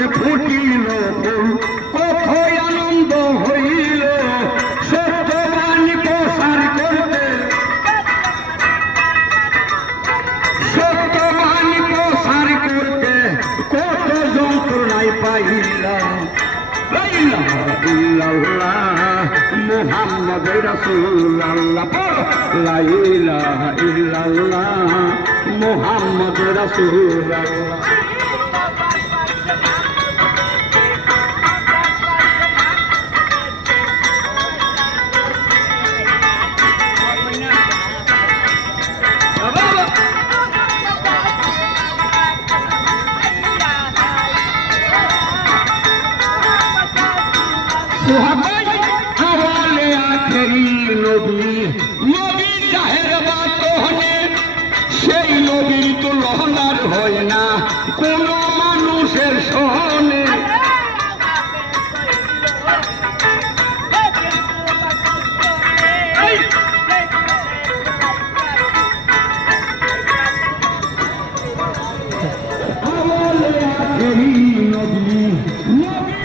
মাসে ফুটিল ফুল কত আনন্দ হইল সত্যবাণী প্রসার করতে সত্যবাণী প্রসার করতে কত যন্ত্রণায় পাইলাম মোহাম্মদ রাসূলুল্লাহ লা ইলাহা ইল্লাল্লাহ মোহাম্মদ রাসূলুল্লাহ हवाले आखिरी नबी नबी जाहेर बात हने সেই নবীর তুলনার হয় না কোন মানুষের সহনে